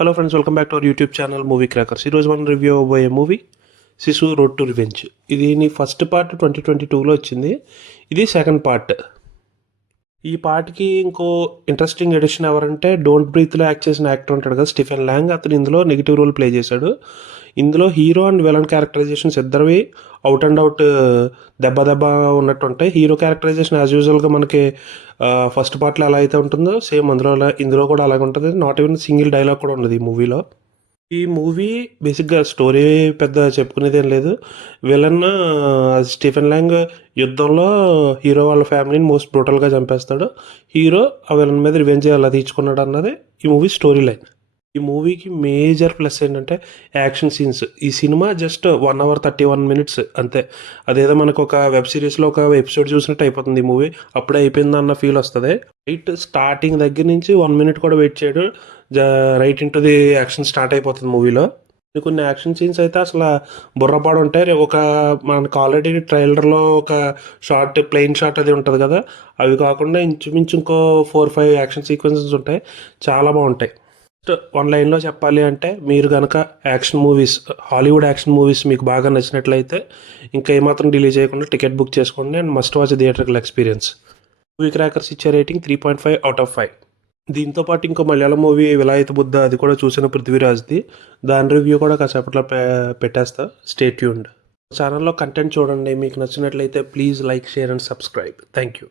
Hello friends, welcome back to our YouTube channel movie crackers. ఈరోజు మనం review అవ్వబోయే movie శిశు road to revenge. ఇది first part 2022లో వచ్చింది. ఇది సెకండ్ పార్ట్. ఈ పార్ట్కి ఇంకో ఇంట్రెస్టింగ్ ఎడిషన్ ఎవరంటే డోంట్ బ్రీత్లో యాక్ట్ చేసిన యాక్టర్ ఉంటాడు కదా, స్టీఫెన్ ల్యాంగ్. అతను ఇందులో నెగిటివ్ రోల్ ప్లే చేశాడు. ఇందులో హీరో అండ్ విలన్ క్యారెక్టరైజేషన్స్ ఇద్దరివి అవుట్ అండ్ అవుట్ దెబ్బ ఉన్నట్టు ఉంటాయి. హీరో క్యారెక్టరైజేషన్ యాజ్ యూజువల్గా మనకి ఫస్ట్ పార్ట్లో ఎలా అయితే ఉంటుందో సేమ్ ఇందులో కూడా అలాగే ఉంటుంది. నాట్ ఈవెన్ సింగిల్ డైలాగ్ కూడా ఉండదు ఈ మూవీలో. ఈ మూవీ బేసిక్గా స్టోరీ పెద్ద చెప్పుకునేది ఏం లేదు. విలన్ స్టీఫెన్ ల్యాంగ్ యుద్ధంలో హీరో వాళ్ళ ఫ్యామిలీని మోస్ట్ బ్రూటల్గా చంపేస్తాడు. హీరో ఆ విలన్ మీద రివెంజ్ ఎలా తీర్చుకున్నాడు అన్నది ఈ మూవీ స్టోరీ లైన్. ఈ మూవీకి మేజర్ ప్లస్ ఏంటంటే యాక్షన్ సీన్స్. ఈ సినిమా జస్ట్ 1 hour 31 minutes అంతే. అదేదో మనకు ఒక వెబ్ సిరీస్లో ఒక ఎపిసోడ్ చూసినట్టు అయిపోతుంది ఈ మూవీ. అప్పుడే అయిపోయింది అన్న ఫీల్ వస్తుంది. రైట్ స్టార్టింగ్ దగ్గర నుంచి 1 minute కూడా వెయిట్ చేయడు, right into the action start అయిపోతుంది మూవీలో. కొన్ని యాక్షన్ సీన్స్ అయితే అసలు బుర్రపాడు ఉంటాయి. మనకు ఆల్రెడీ ట్రైలర్లో ఒక షార్ట్ ప్లెయిన్ షాట్ అది ఉంటుంది కదా, అవి కాకుండా ఇంచుమించు ఇంకో 4-5 యాక్షన్ సీక్వెన్సెస్ ఉంటాయి. చాలా బాగుంటాయి. వన్ లైన్లో చెప్పాలి అంటే, మీరు కనుక action movies, Hollywood action movies మీకు బాగా నచ్చినట్లయితే ఇంకా ఏమాత్రం డిలే చేయకుండా టికెట్ బుక్ చేసుకోండి and must watch theatrical experience. Movie crackers ఇచ్చే రేటింగ్ 3.5 out of 5. దీంతో పాటు ఇంకో మలయాళం మూవీ విలాయత బుద్ధ, అది కూడా చూసిన పృథ్వీరాజ్ది. దాని రివ్యూ కూడా కాసేపట్లో పెట్టేస్తా. Stay tuned. ఛానల్లో కంటెంట్ చూడండి. మీకు నచ్చినట్లయితే please like, share and subscribe. Thank you.